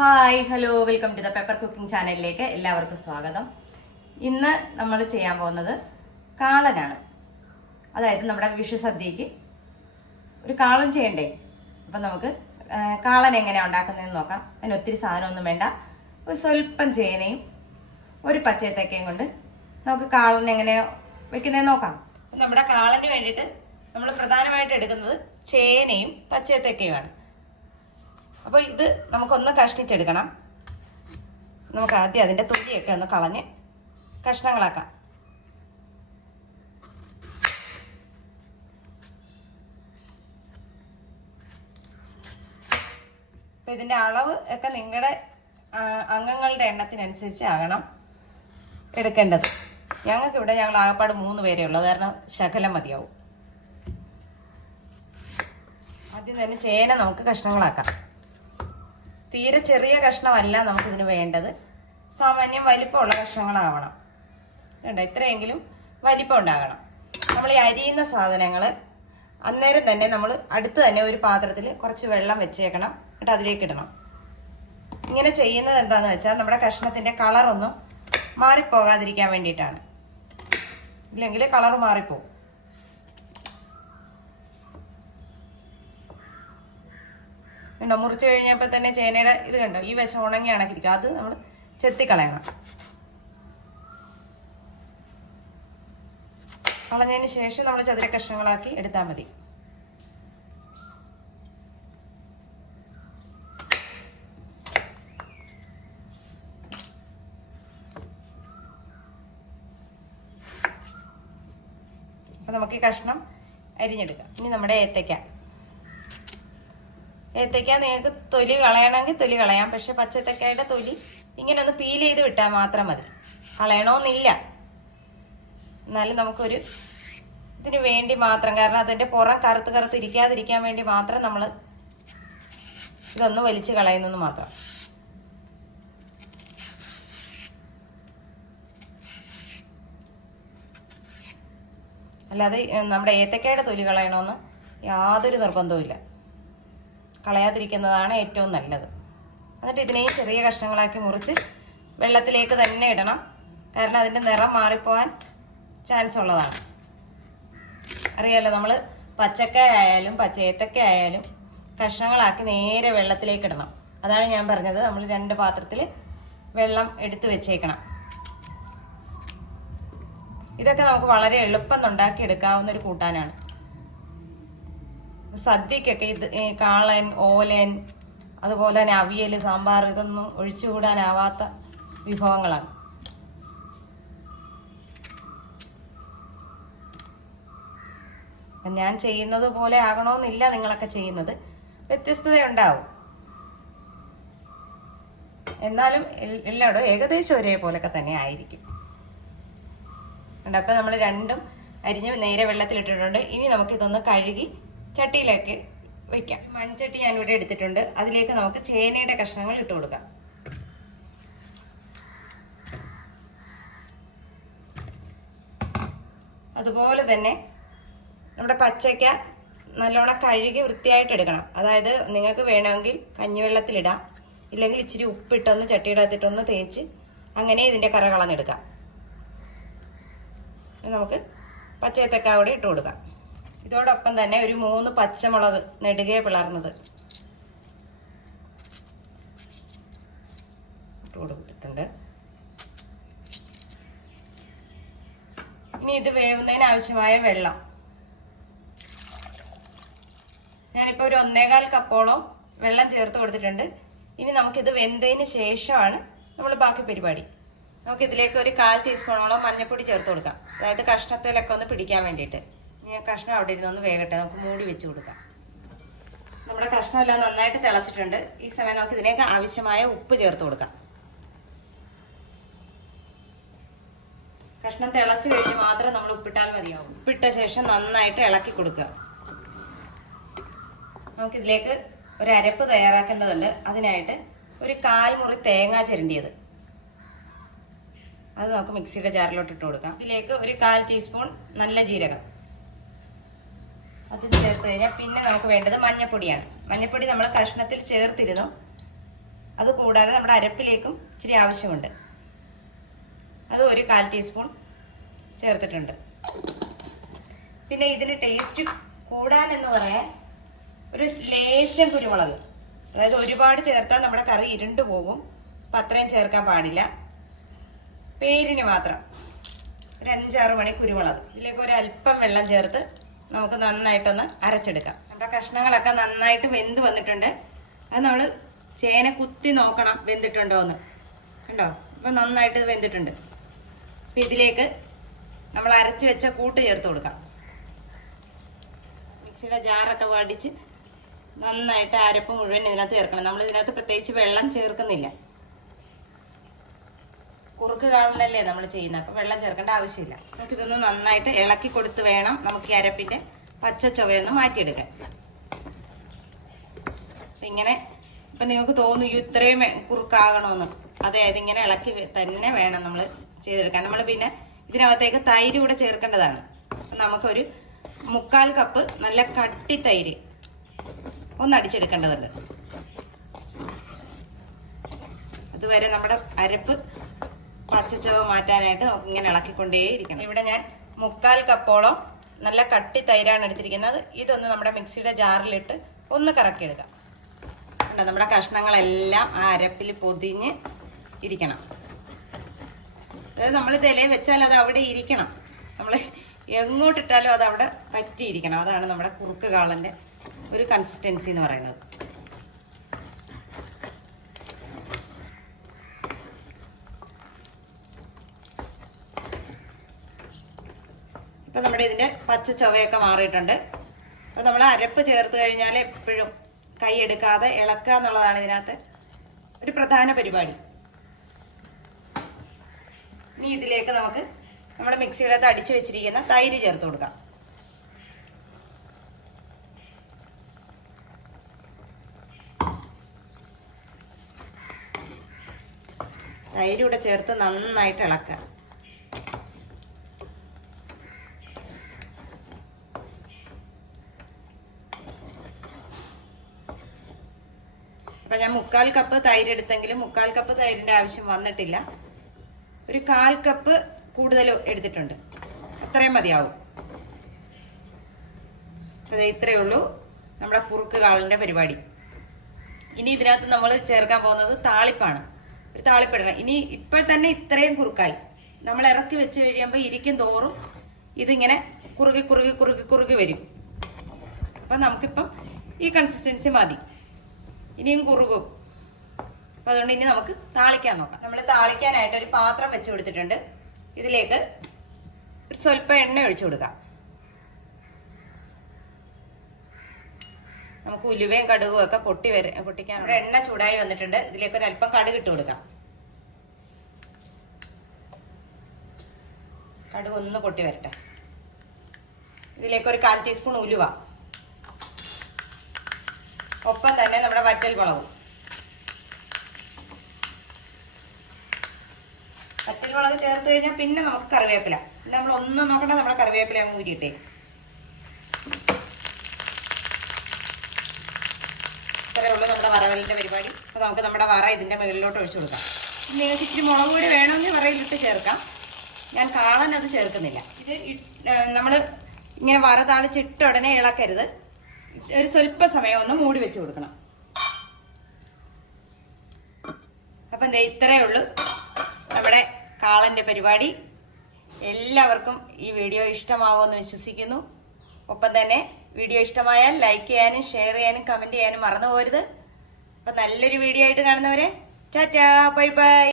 Hi hello welcome to the pepper cooking ചാനലിലേക്ക് എല്ലാവർക്കും സ്വാഗതം. ഇന്ന് നമ്മൾ ചെയ്യാൻ പോകുന്നത് കാളനാണ്. അതായത് നമ്മുടെ വിഷുസദ്യക്ക് ഒരു കാളൻ ചെയ്യണ്ടേ. അപ്പം നമുക്ക് കാളൻ എങ്ങനെയാണ് ഉണ്ടാക്കുന്നതെന്ന് നോക്കാം. അതിന് ഒത്തിരി സാധനമൊന്നും വേണ്ട. ഒരു സ്വല്പം ചേനയും ഒരു പച്ചയത്തേക്കയും കൊണ്ട് നമുക്ക് കാളൻ എങ്ങനെയോ വെക്കുന്നതെന്ന് നോക്കാം. നമ്മുടെ കാളന് വേണ്ടിയിട്ട് നമ്മൾ പ്രധാനമായിട്ട് എടുക്കുന്നത് ചേനയും പച്ചയത്തേക്കയുമാണ്. അപ്പോൾ ഇത് നമുക്കൊന്ന് കഷ്ണിച്ചെടുക്കണം. നമുക്ക് ആദ്യം അതിൻ്റെ തൊലിയൊക്കെ ഒന്ന് കളഞ്ഞ് കഷ്ണങ്ങളാക്കാം. അപ്പോൾ ഇതിൻ്റെ അളവ് ഒക്കെ നിങ്ങളുടെ അംഗങ്ങളുടെ എണ്ണത്തിനനുസരിച്ച് ആകണം എടുക്കേണ്ടത്. ഞങ്ങൾക്കിവിടെ ഞങ്ങൾ ആകപ്പാട് 3 പേരേ ഉള്ളൂ, കാരണം ശകലം മതിയാവും. ആദ്യം തന്നെ ചേന നമുക്ക് കഷ്ണങ്ങളാക്കാം. തീരെ ചെറിയ കഷ്ണമല്ല നമുക്കിതിന് വേണ്ടത്, സാമാന്യം വലിപ്പമുള്ള കഷ്ണങ്ങളാവണം. കണ്ടോ, ഇത്രയെങ്കിലും വലിപ്പം ഉണ്ടാകണം. നമ്മൾ ഈ അരിയുന്ന സാധനങ്ങൾ അന്നേരം തന്നെ നമ്മൾ അടുത്ത് തന്നെ ഒരു പാത്രത്തിൽ കുറച്ച് വെള്ളം വെച്ചേക്കണം, എന്നിട്ട് അതിലേക്ക് ഇടണം. ഇങ്ങനെ ചെയ്യുന്നത് എന്താണെന്ന് വെച്ചാൽ നമ്മുടെ കഷ്ണത്തിൻ്റെ കളറൊന്നും മാറിപ്പോകാതിരിക്കാൻ വേണ്ടിയിട്ടാണ്. ഇല്ലെങ്കിൽ കളർ മാറിപ്പോകും. കണ്ടോ, മുറിച്ച് കഴിഞ്ഞപ്പോൾ തന്നെ ചേനയുടെ ഇത് കണ്ടോ, ഈ വശം ഉണങ്ങി കണക്കിരിക്കും. അത് നമ്മൾ ചെത്തിക്കളയണം. കളഞ്ഞതിന് ശേഷം നമ്മൾ ചതുര കഷ്ണങ്ങളാക്കി എടുത്താൽ മതി. അപ്പം നമുക്ക് ഈ കഷ്ണം അരിഞ്ഞെടുക്കാം. ഇനി നമ്മുടെ ഏത്തയ്ക്ക നിങ്ങൾക്ക് തൊലി കളയണമെങ്കിൽ തൊലി കളയാം. പക്ഷെ പച്ചത്തേക്കായുടെ തൊലി ഇങ്ങനെ ഒന്ന് പീൽ ചെയ്ത് വിട്ടാൽ മാത്രം മതി, കളയണമെന്നില്ല. എന്നാലും നമുക്കൊരു ഇതിന് വേണ്ടി മാത്രം, കാരണം അതിൻ്റെ പുറം കറുത്ത് ഇരിക്കാതിരിക്കാൻ വേണ്ടി മാത്രം നമ്മൾ ഇതൊന്ന് വലിച്ച് കളയുന്നെന്ന് മാത്രം. അല്ലാതെ നമ്മുടെ ഏത്തയ്ക്കയുടെ തൊലി കളയണമെന്ന് യാതൊരു നിർബന്ധവും ഇല്ല. കളയാതിരിക്കുന്നതാണ് ഏറ്റവും നല്ലത്. എന്നിട്ട് ഇതിനെയും ചെറിയ കഷ്ണങ്ങളാക്കി മുറിച്ച് വെള്ളത്തിലേക്ക് തന്നെ ഇടണം, കാരണം അതിൻ്റെ നിറം മാറിപ്പോകാൻ ചാൻസ് ഉള്ളതാണ്. അറിയാലോ, നമ്മൾ പച്ചക്കായ ആയാലും ഏത്തക്ക ആയാലും കഷ്ണങ്ങളാക്കി നേരെ വെള്ളത്തിലേക്ക് ഇടണം. അതാണ് ഞാൻ പറഞ്ഞത്, നമ്മൾ 2 പാത്രത്തിൽ വെള്ളം എടുത്ത് വെച്ചേക്കണം. ഇതൊക്കെ നമുക്ക് വളരെ എളുപ്പം ഉണ്ടാക്കിയെടുക്കാവുന്നൊരു കൂട്ടാനാണ്. സദ്യക്കൊക്കെ ഇത് കാളൻ, ഓലൻ, അതുപോലെ തന്നെ അവിയൽ, സാമ്പാർ, ഇതൊന്നും ഒഴിച്ചുകൂടാനാവാത്ത വിഭവങ്ങളാണ്. ഞാൻ ചെയ്യുന്നത് പോലെ ആകണമെന്നില്ല നിങ്ങളൊക്കെ ചെയ്യുന്നത്, വ്യത്യസ്തതയുണ്ടാവും. എന്നാലും എല്ലായിടും ഏകദേശം ഒരേപോലൊക്കെ തന്നെ ആയിരിക്കും. അപ്പം നമ്മൾ രണ്ടും അരിഞ്ഞ് നേരെ വെള്ളത്തിലിട്ടിട്ടുണ്ട്. ഇനി നമുക്കിതൊന്ന് കഴുകി ചട്ടിയിലേക്ക് വയ്ക്കാം. മൺചട്ടി ഞാനിവിടെ എടുത്തിട്ടുണ്ട്. അതിലേക്ക് നമുക്ക് ചേനയുടെ കഷ്ണങ്ങൾ ഇട്ട് കൊടുക്കാം. അതുപോലെ തന്നെ നമ്മുടെ പച്ചയ്ക്ക നല്ലോണം കഴുകി വൃത്തിയായിട്ട് എടുക്കണം. അതായത് നിങ്ങൾക്ക് വേണമെങ്കിൽ കഞ്ഞിവെള്ളത്തിലിടാം, ഇല്ലെങ്കിൽ ഇച്ചിരി ഉപ്പിട്ടൊന്ന് ചട്ടിയുടെ അകത്തിട്ടൊന്ന് തേച്ച് അങ്ങനെ ഇതിൻ്റെ കറ കളഞ്ഞെടുക്കാം. നമുക്ക് പച്ചയത്തേക്ക കൂടെ ഇട്ട് കൊടുക്കാം. ഇതോടൊപ്പം തന്നെ ഒരു 3 പച്ചമുളക് നെടുകെ പിളർന്നത് ഇട്ട് കൊടുത്തിട്ടുണ്ട്. ഇനി ഇത് വേവുന്നതിന് ആവശ്യമായ വെള്ളം ഞാനിപ്പോൾ ഒരു 1.25 കപ്പോളം വെള്ളം ചേർത്ത് കൊടുത്തിട്ടുണ്ട്. ഇനി നമുക്കിത് വെന്തതിന് ശേഷമാണ് നമ്മൾ ബാക്കി പരിപാടി. നമുക്കിതിലേക്ക് ഒരു 1/4 ടീസ്പൂണോളം മഞ്ഞൾപ്പൊടി ചേർത്ത് കൊടുക്കാം. അതായത് കഷ്ണത്തിലൊക്കെ ഒന്ന് പിടിക്കാൻ വേണ്ടിയിട്ട്. കഷ്ണം അവിടെ ഇരുന്നൊന്ന് വേകട്ടെ, നമുക്ക് മൂടി വെച്ച് കൊടുക്കാം. നമ്മുടെ കഷ്ണമെല്ലാം നന്നായിട്ട് തിളച്ചിട്ടുണ്ട്. ഈ സമയം നമുക്ക് ഇതിലേക്ക് ആവശ്യമായ ഉപ്പ് ചേർത്ത് കൊടുക്കാം. കഷ്ണം തിളച്ച് കഴിഞ്ഞ് മാത്രം നമ്മൾ ഉപ്പിട്ടാൽ മതിയാവും. ഉപ്പിട്ട ശേഷം നന്നായിട്ട് ഇളക്കി കൊടുക്കുക. നമുക്കിതിലേക്ക് ഒരു അരപ്പ് തയ്യാറാക്കേണ്ടതുണ്ട്. അതിനായിട്ട് ഒരു 1/4 മുറി തേങ്ങ ചിരണ്ടിയത് അത് നമുക്ക് മിക്സിയുടെ ജാറിലോട്ട് ഇട്ട് കൊടുക്കാം. ഇതിലേക്ക് ഒരു 1/4 ടീസ്പൂൺ നല്ല ജീരകം അത് ചേർത്ത് കഴിഞ്ഞാൽ പിന്നെ നമുക്ക് വേണ്ടത് മഞ്ഞപ്പൊടിയാണ്. മഞ്ഞപ്പൊടി നമ്മൾ കഷ്ണത്തിൽ ചേർത്തിരുന്നു, അതുകൂടാതെ നമ്മുടെ അരപ്പിലേക്കും ഇച്ചിരി ആവശ്യമുണ്ട്. അത് ഒരു 1/4 ടീസ്പൂൺ ചേർത്തിട്ടുണ്ട്. പിന്നെ ഇതിന് ടേസ്റ്റ് കൂടാനെന്ന് പറയാൻ ഒരു ലേശം കുരുമുളക്, അതായത് ഒരുപാട് ചേർത്താൽ നമ്മുടെ കറി ഇരുണ്ടു പോകും. അപ്പം അത്രയും ചേർക്കാൻ പാടില്ല. പേരിന് മാത്രം ഒരു 5-6 മണി കുരുമുളക്. ഇതിലേക്ക് ഒരു അല്പം വെള്ളം ചേർത്ത് നമുക്ക് നന്നായിട്ടൊന്ന് അരച്ചെടുക്കാം. നമ്മുടെ കഷ്ണങ്ങളൊക്കെ നന്നായിട്ട് വെന്ത് വന്നിട്ടുണ്ട്. അത് നമ്മൾ ചേന കുത്തി നോക്കണം വെന്തിട്ടുണ്ടോ എന്ന്. കണ്ടോ, അപ്പം നന്നായിട്ട് വെന്തിട്ടുണ്ട്. അപ്പം ഇതിലേക്ക് നമ്മൾ അരച്ച് വെച്ച കൂട്ട് ചേർത്ത് കൊടുക്കാം. മിക്സിയുടെ ജാറൊക്കെ വടിച്ച് നന്നായിട്ട് അരപ്പ് മുഴുവൻ ഇതിനകത്ത് ചേർക്കണം. നമ്മൾ ഇതിനകത്ത് പ്രത്യേകിച്ച് വെള്ളം ചേർക്കുന്നില്ല. കുറുക്ക് കാളനല്ലേ നമ്മൾ ചെയ്യുന്നത്, അപ്പം വെള്ളം ചേർക്കേണ്ട ആവശ്യമില്ല. നമുക്ക് ഇതൊന്ന് നന്നായിട്ട് ഇളക്കി കൊടുത്ത് വേണം നമുക്ക് ഈ അരപ്പിൻ്റെ പച്ച ചുവയൊന്ന് മാറ്റിയെടുക്കാൻ. ഇങ്ങനെ ഇപ്പം നിങ്ങൾക്ക് തോന്നും ഇത്രയും കുറുക്കാകണമെന്ന്. അതായത് ഇങ്ങനെ ഇളക്കി തന്നെ വേണം നമ്മൾ ചെയ്തെടുക്കാൻ. നമ്മൾ പിന്നെ ഇതിനകത്തേക്ക് തൈര് കൂടെ ചേർക്കേണ്ടതാണ്. നമുക്കൊരു 1/4 കപ്പ് നല്ല കട്ടി തൈര് ഒന്ന് അടിച്ചെടുക്കേണ്ടതുണ്ട്. അതുവരെ നമ്മുടെ അരപ്പ് പച്ചച്ചവ മാറ്റാനായിട്ട് നമുക്ക് ഇങ്ങനെ ഇളക്കിക്കൊണ്ടേയിരിക്കണം. ഇവിടെ ഞാൻ 1/4 കപ്പോളം നല്ല കട്ടി തൈരാണ് എടുത്തിരിക്കുന്നത്. ഇതൊന്ന് നമ്മുടെ മിക്സിയുടെ ജാറിലിട്ട് ഒന്ന് കറക്കിയെടുക്കാം. നമ്മുടെ കഷ്ണങ്ങളെല്ലാം ആ അരപ്പിൽ പൊതിഞ്ഞ് ഇരിക്കണം. അതായത് നമ്മൾ ഇലയിൽ വെച്ചാൽ അത് അവിടെ ഇരിക്കണം. നമ്മൾ എങ്ങോട്ടിട്ടാലും അത് അവിടെ പറ്റിയിരിക്കണം. അതാണ് നമ്മുടെ കുറുക്ക് കാളൻ്റെ ഒരു കൺസിസ്റ്റൻസി എന്ന് പറയുന്നത്. ഇപ്പം നമ്മുടെ ഇതിൻ്റെ പച്ച ചുവയൊക്കെ മാറിയിട്ടുണ്ട്. അപ്പം നമ്മൾ അരപ്പ് ചേർത്ത് കഴിഞ്ഞാൽ എപ്പോഴും കൈ എടുക്കാതെ ഇളക്കുക എന്നുള്ളതാണ് ഇതിനകത്ത് ഒരു പ്രധാന പരിപാടി. ഇനി ഇതിലേക്ക് നമുക്ക് നമ്മുടെ മിക്സിയുടെ അകത്ത് അടിച്ചു വെച്ചിരിക്കുന്ന തൈര് ചേർത്ത് കൊടുക്കാം. തൈര് കൂടെ ചേർത്ത് നന്നായിട്ട് ഇളക്കുക. അപ്പം ഞാൻ 1/4 കപ്പ് തൈര് എടുത്തെങ്കിലും 1/4 കപ്പ് തൈരിൻ്റെ ആവശ്യം വന്നിട്ടില്ല. ഒരു 1/4 കപ്പ് കൂടുതൽ എടുത്തിട്ടുണ്ട്. അത്രയും മതിയാവും. അപ്പോൾ ഇത്രയേ ഉള്ളൂ നമ്മുടെ കുറുക്ക് കാളൻ്റെ പരിപാടി. ഇനി ഇതിനകത്ത് നമ്മൾ ചേർക്കാൻ പോകുന്നത് താളിപ്പാണ്. ഒരു താളിപ്പിടണം. ഇനി ഇപ്പോൾ തന്നെ ഇത്രയും കുറുക്കായി. നമ്മൾ ഇറക്കി വെച്ച് കഴിയുമ്പോൾ ഇരിക്കും തോറും ഇതിങ്ങനെ കുറുകി കുറുകി കുറുകി കുറുകി വരും. അപ്പം നമുക്കിപ്പം ഈ കൺസിസ്റ്റൻസി മതി. ഇനിയും കുറുകും. അപ്പം അതുകൊണ്ട് ഇനി നമുക്ക് താളിക്കാൻ നോക്കാം. നമ്മൾ താളിക്കാനായിട്ട് ഒരു പാത്രം വെച്ച് കൊടുത്തിട്ടുണ്ട്. ഇതിലേക്ക് ഒരു സ്വല്പം എണ്ണ ഒഴിച്ചു കൊടുക്കാം. നമുക്ക് ഉലുവയും കടുകും ഒക്കെ പൊട്ടിക്കാൻ നമ്മുടെ എണ്ണ ചൂടായി വന്നിട്ടുണ്ട്. ഇതിലേക്ക് ഒരു അല്പം കടുക് ഇട്ട് കൊടുക്കാം. കടുക് ഒന്ന് പൊട്ടി വരട്ടെ. ഇതിലേക്ക് ഒരു 1/4 ടീസ്പൂൺ ഉലുവ, ഒപ്പം തന്നെ നമ്മുടെ വറ്റൽ മുളകും. വറ്റൽ മുളക് ചേർത്ത് കഴിഞ്ഞാൽ പിന്നെ നമുക്ക് കറിവേപ്പില. നമ്മൾ ഒന്നും നോക്കണ്ട, നമ്മുടെ കറിവേപ്പില അങ്ങ് ഊരിയിട്ടേ. ഇത്രയേ ഉള്ളൂ നമ്മുടെ വറവലിൻ്റെ പരിപാടി. അപ്പോൾ നമുക്ക് നമ്മുടെ വറ ഇതിൻ്റെ മുകളിലോട്ട് ഒഴിച്ചു കൊടുക്കാം. നിങ്ങൾക്ക് ഇച്ചിരി മുളക് പൊടി വേണമെങ്കിൽ വറയിലിട്ട് ചേർക്കാം. ഞാൻ കാളൻ അത് ചേർക്കുന്നില്ല. ഇത് നമ്മൾ ഇങ്ങനെ വറ താളിച്ചിട്ട ഉടനെ ഇളക്കരുത്. ഒരു സ്വല്പ സമയം ഒന്ന് മൂടി വെച്ച് കൊടുക്കണം. അപ്പം എന്താ ഇത്രയേ ഉള്ളൂ നമ്മുടെ കാളൻ്റെ പരിപാടി. എല്ലാവർക്കും ഈ വീഡിയോ ഇഷ്ടമാകുമെന്ന് വിശ്വസിക്കുന്നു. ഒപ്പം തന്നെ വീഡിയോ ഇഷ്ടമായാൽ ലൈക്ക് ചെയ്യാനും ഷെയർ ചെയ്യാനും കമൻറ്റ് ചെയ്യാനും മറന്നു പോകരുത്. അപ്പം നല്ലൊരു വീഡിയോ ആയിട്ട് കാണുന്നവരെ ടാറ്റാ, ബൈ ബൈ.